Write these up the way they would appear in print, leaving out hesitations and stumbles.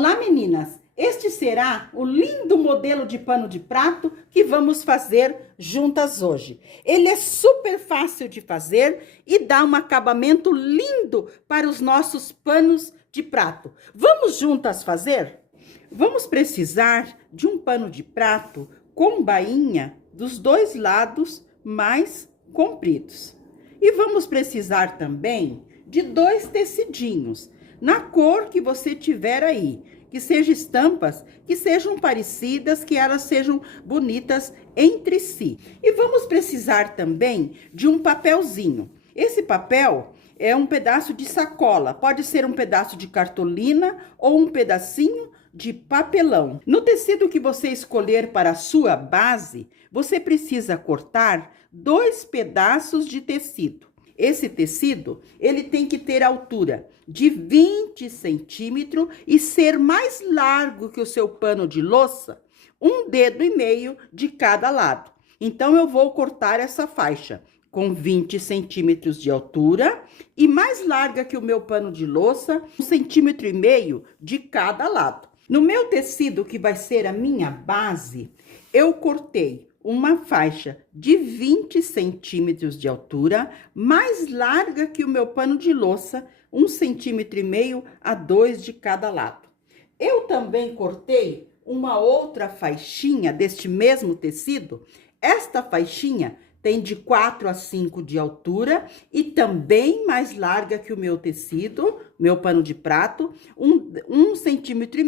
Olá, meninas! Este será o lindo modelo de pano de prato que vamos fazer juntas hoje. Ele é super fácil de fazer e dá um acabamento lindo para os nossos panos de prato. Vamos juntas fazer? Vamos precisar de um pano de prato com bainha dos dois lados mais compridos. E vamos precisar também de 2 tecidinhos, na cor que você tiver aí, que sejam estampas, que sejam parecidas, que elas sejam bonitas entre si. E vamos precisar também de um papelzinho. Esse papel é um pedaço de sacola, pode ser um pedaço de cartolina ou um pedacinho de papelão. No tecido que você escolher para a sua base, você precisa cortar 2 pedaços de tecido. Esse tecido, ele tem que ter altura de 20 centímetros e ser mais largo que o seu pano de louça, 1,5 dedo de cada lado. Então, eu vou cortar essa faixa com 20 centímetros de altura e mais larga que o meu pano de louça, 1,5 centímetros de cada lado. No meu tecido, que vai ser a minha base, eu cortei uma faixa de 20 centímetros de altura, mais larga que o meu pano de louça, 1,5 centímetros a 2 de cada lado. Eu também cortei uma outra faixinha deste mesmo tecido. Esta faixinha tem de 4 a 5 de altura e também mais larga que o meu tecido, meu pano de prato, 1,5 centímetros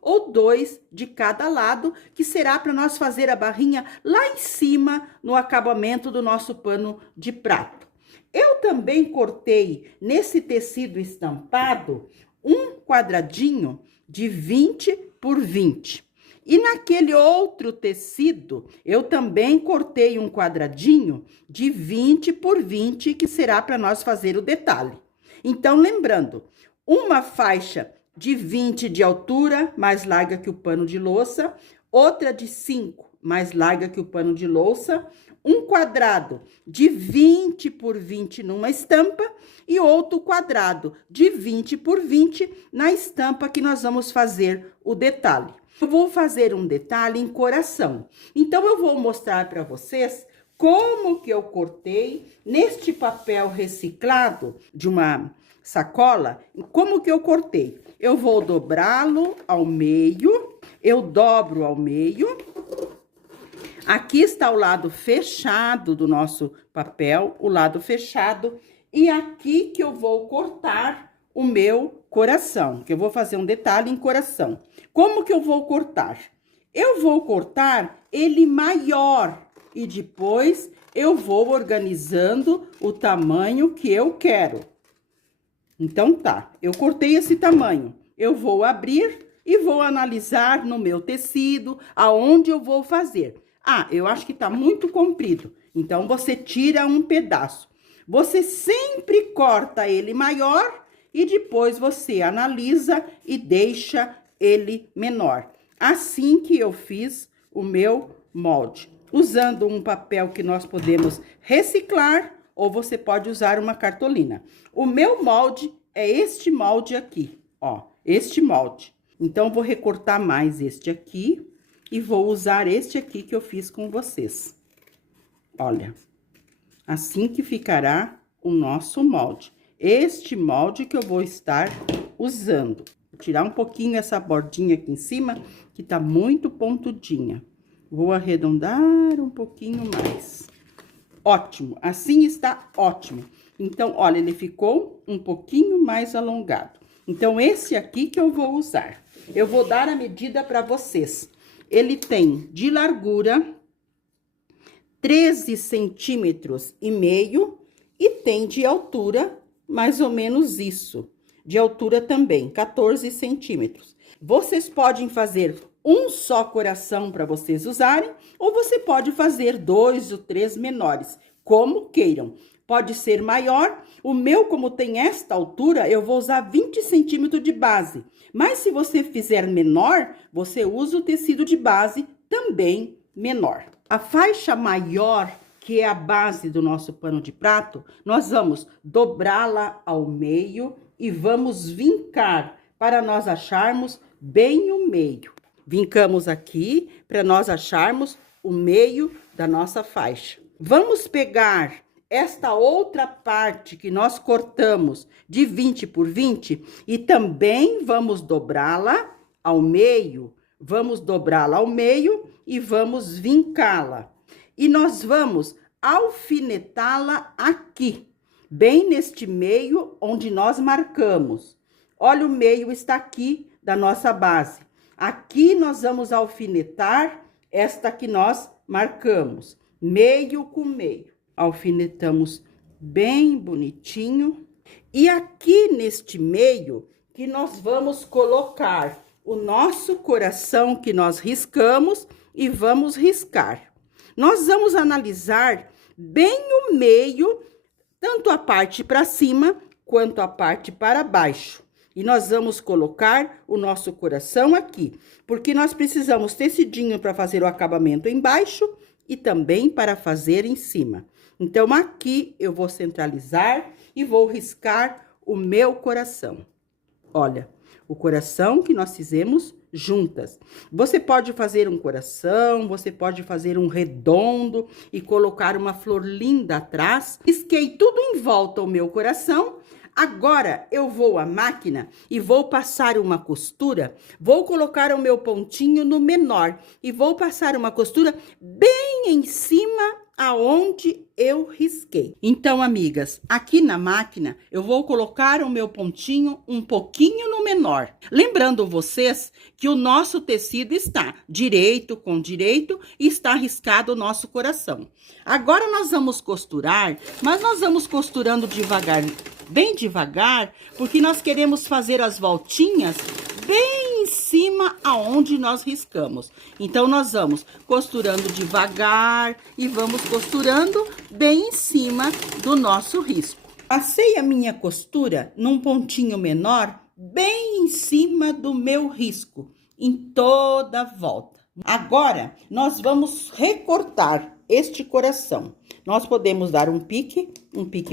ou 2 de cada lado, que será para nós fazer a barrinha lá em cima, no acabamento do nosso pano de prato. Eu também cortei nesse tecido estampado um quadradinho de 20 por 20. E naquele outro tecido, eu também cortei um quadradinho de 20 por 20, que será para nós fazer o detalhe. Então, lembrando, uma faixa de 20 de altura, mais larga que o pano de louça, outra de 5, mais larga que o pano de louça, um quadrado de 20 por 20 numa estampa e outro quadrado de 20 por 20 na estampa que nós vamos fazer o detalhe. Eu vou fazer um detalhe em coração. Então, eu vou mostrar para vocês como que eu cortei neste papel reciclado de uma sacola, como que eu cortei. Eu vou dobrá-lo ao meio, eu dobro ao meio. Aqui está o lado fechado do nosso papel, o lado fechado, e aqui que eu vou cortar o meu coração, que eu vou fazer um detalhe em coração. Como que eu vou cortar? Eu vou cortar ele maior e depois eu vou organizando o tamanho que eu quero. Então, tá, eu cortei esse tamanho. Eu vou abrir e vou analisar no meu tecido aonde eu vou fazer. Ah, eu acho que tá muito comprido, então você tira um pedaço. Você sempre corta ele maior e depois você analisa e deixa ele menor. Assim que eu fiz o meu molde. Usando um papel que nós podemos reciclar ou você pode usar uma cartolina. O meu molde é este molde aqui, ó, este molde. Então, vou recortar mais este aqui e vou usar este aqui que eu fiz com vocês. Olha, assim que ficará o nosso molde. Este molde que eu vou estar usando. Vou tirar um pouquinho essa bordinha aqui em cima, que tá muito pontudinha. Vou arredondar um pouquinho mais. Ótimo, assim está ótimo. Então, olha, ele ficou um pouquinho mais alongado. Então, esse aqui que eu vou usar. Eu vou dar a medida para vocês. Ele tem de largura 13 centímetros e meio e tem de altura mais ou menos isso, de altura também, 14 centímetros. Vocês podem fazer um só coração para vocês usarem, ou você pode fazer 2 ou 3 menores, como queiram. Pode ser maior, o meu, como tem esta altura, eu vou usar 20 centímetros de base. Mas se você fizer menor, você usa o tecido de base também menor. A faixa maior, que é a base do nosso pano de prato, nós vamos dobrá-la ao meio e vamos vincar para nós acharmos bem o meio. Vincamos aqui para nós acharmos o meio da nossa faixa. Vamos pegar esta outra parte que nós cortamos de 20 por 20 e também vamos dobrá-la ao meio. Vamos dobrá-la ao meio e vamos vincá-la. E nós vamos alfinetá-la aqui, bem neste meio onde nós marcamos. Olha, o meio está aqui da nossa base. Aqui nós vamos alfinetar esta que nós marcamos, meio com meio. Alfinetamos bem bonitinho. E aqui neste meio que nós vamos colocar o nosso coração que nós riscamos e vamos riscar. Nós vamos analisar bem o meio, tanto a parte para cima quanto a parte para baixo. E nós vamos colocar o nosso coração aqui, porque nós precisamos tecidinho para fazer o acabamento embaixo e também para fazer em cima. Então, aqui eu vou centralizar e vou riscar o meu coração. Olha, o coração que nós fizemos juntas. Você pode fazer um coração, você pode fazer um redondo e colocar uma flor linda atrás. Risquei tudo em volta ao meu coração. Agora, eu vou à máquina e vou passar uma costura, vou colocar o meu pontinho no menor e vou passar uma costura bem em cima aonde eu risquei. Então, amigas, aqui na máquina, eu vou colocar o meu pontinho um pouquinho no menor. Lembrando vocês que o nosso tecido está direito com direito e está riscado o nosso coração. Agora, nós vamos costurar, mas nós vamos costurando devagar, bem devagar, porque nós queremos fazer as voltinhas bem em cima aonde nós riscamos. Então, nós vamos costurando devagar e vamos costurando bem em cima do nosso risco. Passei a minha costura num pontinho menor, bem em cima do meu risco, em toda a volta. Agora, nós vamos recortar este coração. Nós podemos dar um pique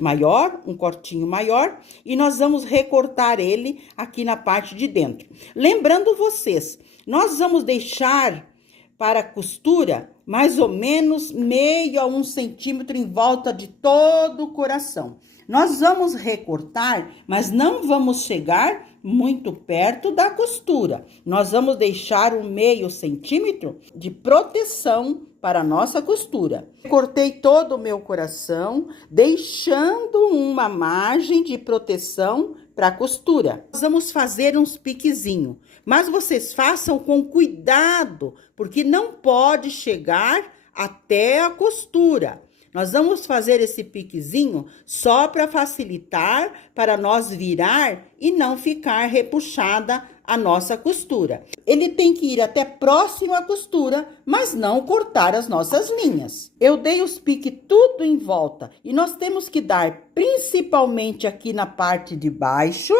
maior, um cortinho maior, e nós vamos recortar ele aqui na parte de dentro. Lembrando vocês, nós vamos deixar para a costura mais ou menos meio a 1 centímetro em volta de todo o coração. Nós vamos recortar, mas não vamos chegar muito perto da costura. Nós vamos deixar um meio centímetro de proteção para a nossa costura. Cortei todo o meu coração, deixando uma margem de proteção para a costura. Nós vamos fazer uns piquezinhos, mas vocês façam com cuidado, porque não pode chegar até a costura. Nós vamos fazer esse piquezinho só para facilitar, para nós virar e não ficar repuxada a nossa costura. Ele tem que ir até próximo à costura, mas não cortar as nossas linhas. Eu dei os piques tudo em volta e nós temos que dar principalmente aqui na parte de baixo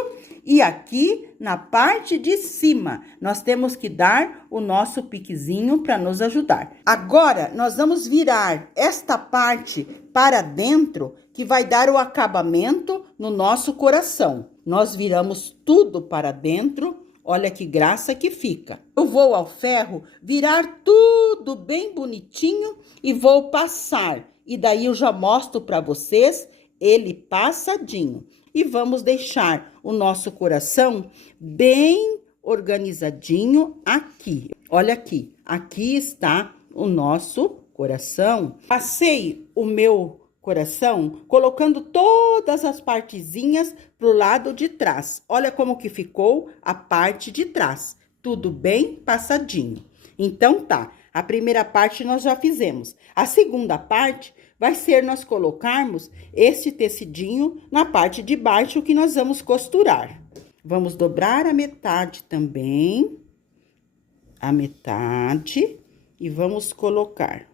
e aqui na parte de cima. Nós temos que dar o nosso piquezinho para nos ajudar. Agora, nós vamos virar esta parte para dentro, que vai dar o acabamento no nosso coração. Nós viramos tudo para dentro. Olha que graça que fica. Eu vou ao ferro virar tudo bem bonitinho e vou passar. E daí eu já mostro para vocês ele passadinho. E vamos deixar o nosso coração bem organizadinho aqui. Olha aqui, aqui está o nosso coração. Passei o meu coração colocando todas as partezinhas pro lado de trás. Olha como que ficou a parte de trás. Tudo bem passadinho. Então, tá. A primeira parte nós já fizemos. A segunda parte vai ser nós colocarmos este tecidinho na parte de baixo que nós vamos costurar. Vamos dobrar a metade também. A metade. E vamos colocar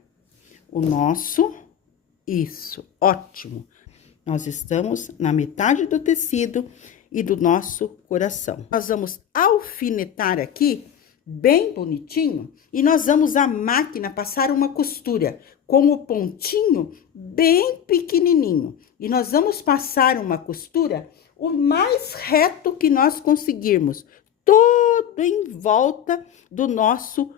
o nosso... Isso, ótimo. Nós estamos na metade do tecido e do nosso coração. Nós vamos alfinetar aqui bem bonitinho e nós vamos à máquina passar uma costura com o pontinho bem pequenininho. E nós vamos passar uma costura o mais reto que nós conseguirmos. todo em volta do nosso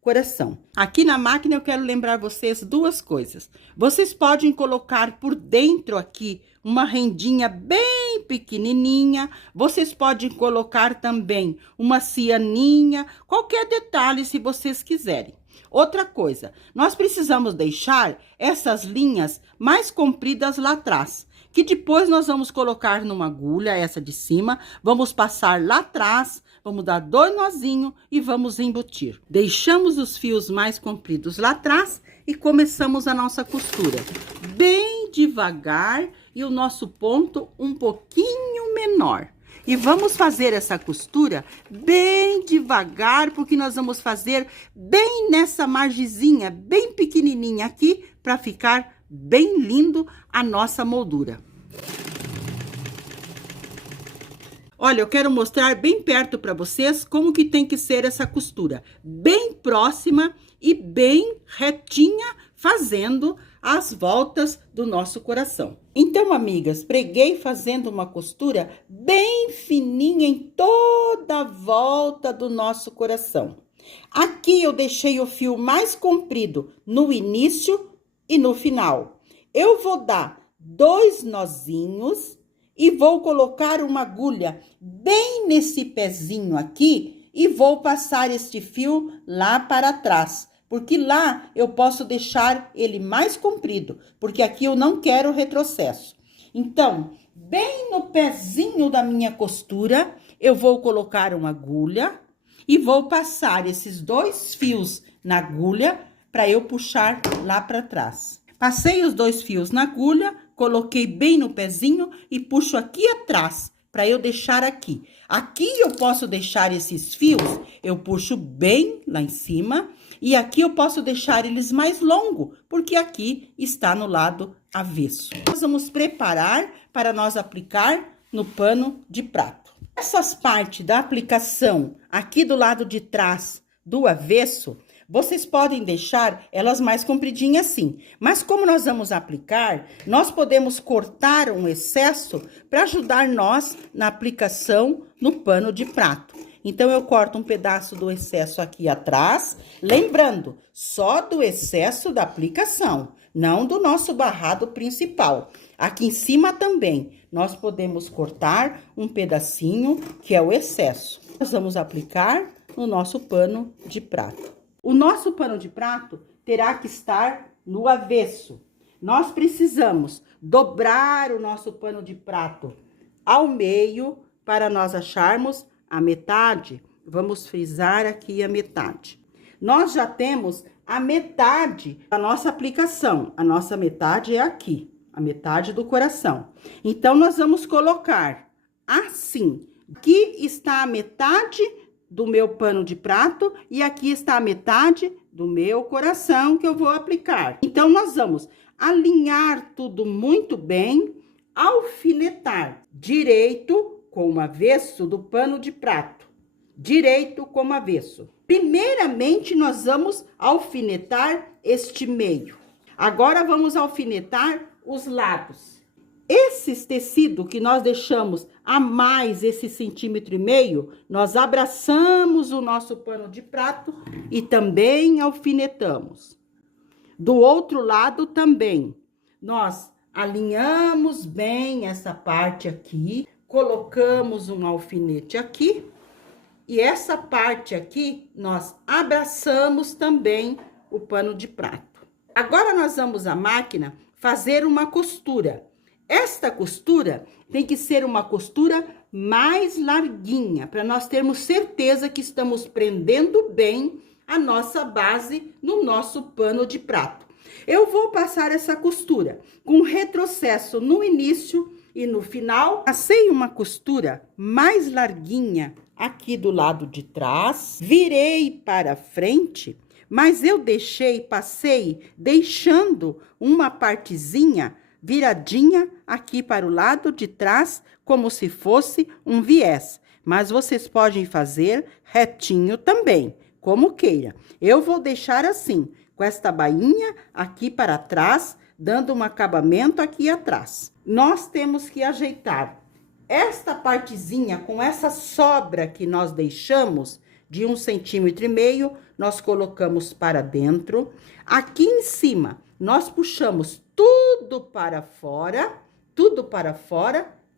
coração. Aqui na máquina eu quero lembrar vocês duas coisas. Vocês podem colocar por dentro aqui uma rendinha bem pequenininha. Vocês podem colocar também uma cianinha, qualquer detalhe se vocês quiserem. Outra coisa, nós precisamos deixar essas linhas mais compridas lá atrás, que depois nós vamos colocar numa agulha, essa de cima, vamos passar lá atrás, vamos dar 2 nozinhos e vamos embutir. Deixamos os fios mais compridos lá atrás e começamos a nossa costura. Bem devagar e o nosso ponto um pouquinho menor. E vamos fazer essa costura bem devagar, porque nós vamos fazer bem nessa margezinha, bem pequenininha aqui, para ficar bem lindo a nossa moldura. Olha, eu quero mostrar bem perto para vocês como que tem que ser essa costura. Bem próxima e bem retinha, fazendo as voltas do nosso coração. Então, amigas, preguei fazendo uma costura bem fininha em toda a volta do nosso coração. Aqui eu deixei o fio mais comprido no início e no final. Eu vou dar 2 nozinhos e vou colocar uma agulha bem nesse pezinho aqui e vou passar este fio lá para trás. Porque lá eu posso deixar ele mais comprido, porque aqui eu não quero retrocesso. Então, bem no pezinho da minha costura, eu vou colocar uma agulha e vou passar esses 2 fios na agulha para eu puxar lá para trás. Passei os 2 fios na agulha, coloquei bem no pezinho e puxo aqui atrás, para eu deixar aqui. Aqui eu posso deixar esses fios, eu puxo bem lá em cima, e aqui eu posso deixar eles mais longos, porque aqui está no lado avesso. Nós vamos preparar para nós aplicar no pano de prato. Essas partes da aplicação aqui do lado de trás do avesso, vocês podem deixar elas mais compridinhas assim. Mas como nós vamos aplicar, nós podemos cortar um excesso para ajudar nós na aplicação no pano de prato. Então, eu corto um pedaço do excesso aqui atrás, lembrando, só do excesso da aplicação, não do nosso barrado principal. Aqui em cima também, nós podemos cortar um pedacinho, que é o excesso. Nós vamos aplicar no nosso pano de prato. O nosso pano de prato terá que estar no avesso. Nós precisamos dobrar o nosso pano de prato ao meio para nós acharmos a metade. Vamos frisar aqui a metade. Nós já temos a metade da nossa aplicação. A nossa metade é aqui, a metade do coração. Então, nós vamos colocar assim. Aqui está a metade do meu pano de prato e aqui está a metade do meu coração que eu vou aplicar. Então, nós vamos alinhar tudo muito bem, alfinetar direito com o avesso do pano de prato. Direito com o avesso. Primeiramente, nós vamos alfinetar este meio. Agora, vamos alfinetar os lados. Esses tecidos que nós deixamos a mais esse 1,5 centímetros, nós abraçamos o nosso pano de prato e também alfinetamos. Do outro lado também, nós alinhamos bem essa parte aqui, colocamos um alfinete aqui e essa parte aqui nós abraçamos também o pano de prato. Agora nós vamos à máquina fazer uma costura. Esta costura tem que ser uma costura mais larguinha, para nós termos certeza que estamos prendendo bem a nossa base no nosso pano de prato. Eu vou passar essa costura com retrocesso no início e no final. Passei uma costura mais larguinha aqui do lado de trás, virei para frente, mas eu passei deixando uma partezinha viradinha aqui para o lado de trás, como se fosse um viés. Mas vocês podem fazer retinho também, como queira. Eu vou deixar assim, com esta bainha aqui para trás, dando um acabamento aqui atrás. Nós temos que ajeitar esta partezinha com essa sobra que nós deixamos de 1,5 centímetro, nós colocamos para dentro. Aqui em cima, nós puxamos tudo para fora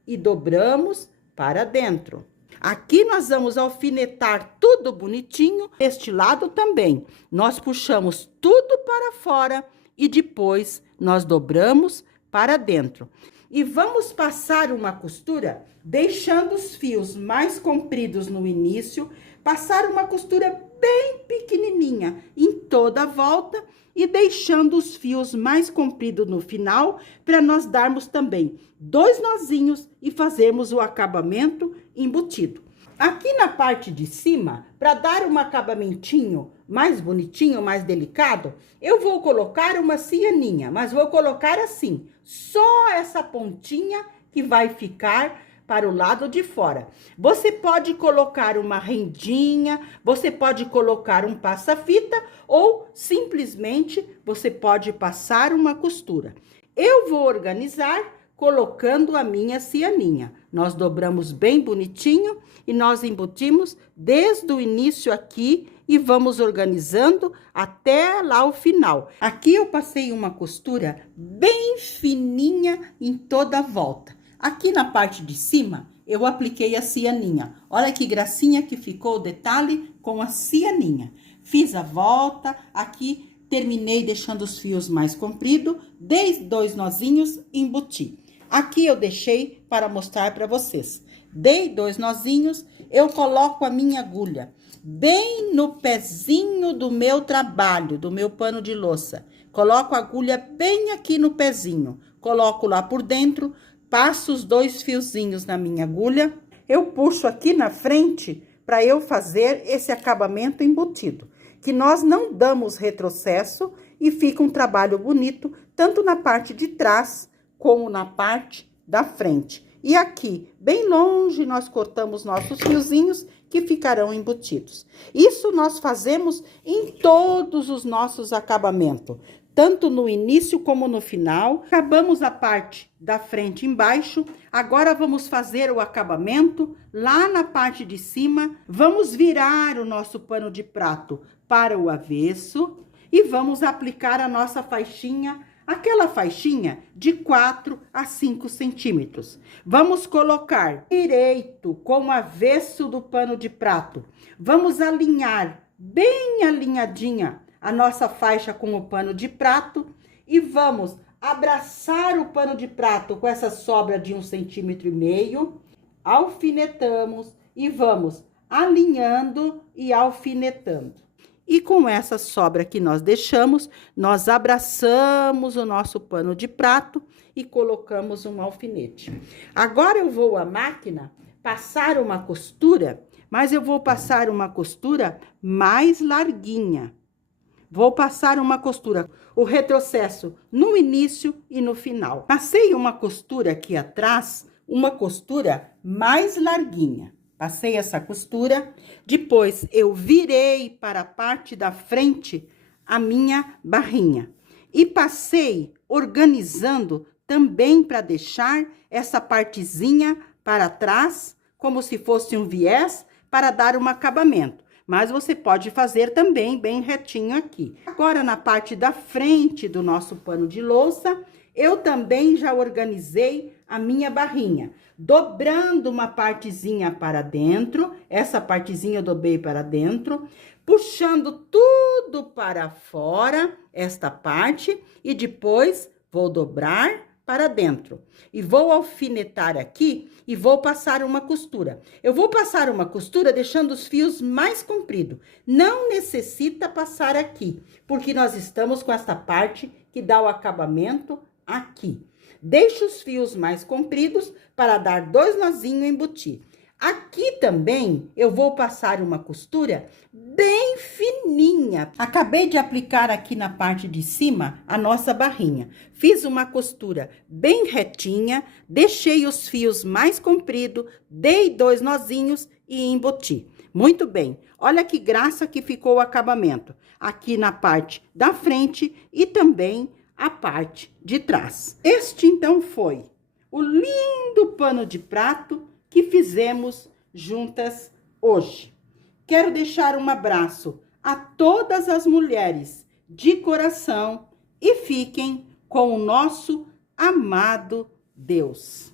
e dobramos para dentro. Aqui nós vamos alfinetar tudo bonitinho. Este lado também, nós puxamos tudo para fora e depois nós dobramos para dentro. E vamos passar uma costura deixando os fios mais compridos no início, passar uma costura bem pequenininha em toda a volta e deixando os fios mais compridos no final, para nós darmos também 2 nozinhos e fazermos o acabamento embutido. Aqui na parte de cima, para dar um acabamentinho mais bonitinho, mais delicado, eu vou colocar uma cianinha, mas vou colocar assim, só essa pontinha que vai ficar para o lado de fora. Você pode colocar uma rendinha, você pode colocar um passa-fita ou simplesmente você pode passar uma costura. Eu vou organizar colocando a minha cianinha. Nós dobramos bem bonitinho e nós embutimos desde o início aqui e vamos organizando até lá o final. Aqui eu passei uma costura bem fininha em toda a volta. Aqui na parte de cima, eu apliquei a cianinha. Olha que gracinha que ficou o detalhe com a cianinha. Fiz a volta, aqui terminei deixando os fios mais compridos, dei 2 nozinhos e embuti. Aqui eu deixei para mostrar para vocês. Dei 2 nozinhos, eu coloco a minha agulha bem no pezinho do meu trabalho, do meu pano de louça. Coloco a agulha bem aqui no pezinho, coloco lá por dentro, passo os 2 fiozinhos na minha agulha, eu puxo aqui na frente para eu fazer esse acabamento embutido, que nós não damos retrocesso e fica um trabalho bonito, tanto na parte de trás como na parte da frente. E aqui, bem longe, nós cortamos nossos fiozinhos que ficarão embutidos. Isso nós fazemos em todos os nossos acabamentos, tanto no início como no final. Acabamos a parte da frente embaixo, agora vamos fazer o acabamento lá na parte de cima. Vamos virar o nosso pano de prato para o avesso e vamos aplicar a nossa faixinha, aquela faixinha de 4 a 5 centímetros. Vamos colocar direito com o avesso do pano de prato. Vamos alinhar bem alinhadinha a nossa faixa com o pano de prato e vamos abraçar o pano de prato com essa sobra de 1,5 centímetro, alfinetamos e vamos alinhando e alfinetando. E com essa sobra que nós deixamos, nós abraçamos o nosso pano de prato e colocamos um alfinete. Agora eu vou à máquina passar uma costura, mas eu vou passar uma costura mais larguinha. Vou passar uma costura, o retrocesso no início e no final. Passei uma costura aqui atrás, uma costura mais larguinha. Passei essa costura, depois eu virei para a parte da frente a minha barrinha. E passei organizando também para deixar essa partezinha para trás, como se fosse um viés, para dar um acabamento. Mas você pode fazer também bem retinho aqui. Agora, na parte da frente do nosso pano de louça, eu também já organizei a minha barrinha, dobrando uma partezinha para dentro, essa partezinha eu dobrei para dentro, puxando tudo para fora, esta parte, e depois vou dobrar para dentro. E vou alfinetar aqui e vou passar uma costura. Eu vou passar uma costura deixando os fios mais compridos. Não necessita passar aqui, porque nós estamos com esta parte que dá o acabamento aqui. Deixe os fios mais compridos para dar 2 nozinhos e embutir. Aqui também eu vou passar uma costura bem fininha. Acabei de aplicar aqui na parte de cima a nossa barrinha. Fiz uma costura bem retinha, deixei os fios mais compridos, dei 2 nozinhos e embuti. Muito bem, olha que graça que ficou o acabamento. Aqui na parte da frente e também a parte de trás. Este, então, foi o lindo pano de prato que fizemos juntas hoje. Quero deixar um abraço a todas as mulheres de coração e fiquem com o nosso amado Deus.